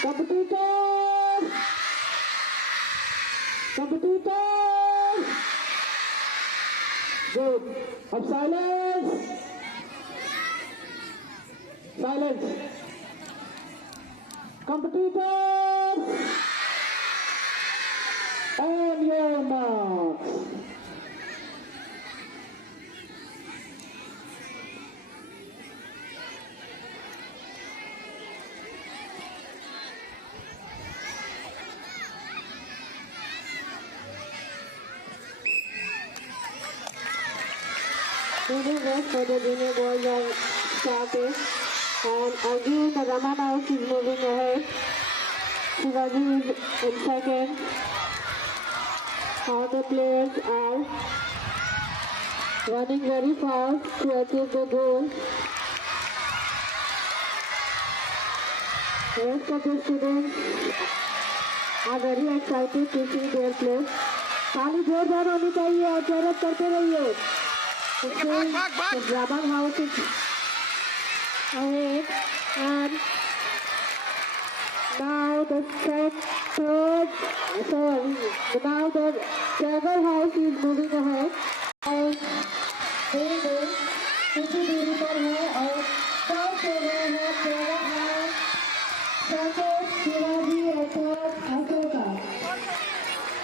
Competitors! Competitors! Good. Of silence! Silence! Competitors! On your marks! Moving west for the junior boys are started, and again the Raman House is moving ahead. Shivaji is in second. All the players are running very fast to achieve the goal. Rest of the students are very excited to see their play. ताली जोरदार होनी चाहिए और प्रेरित करते रहिए. The Brahman House is ahead, and now the now the Jagger House is moving ahead. And they किसी दूरी पर है और टॉप हो गए हैं Jagger House, संतोष शिवाजी अशोक अशोका.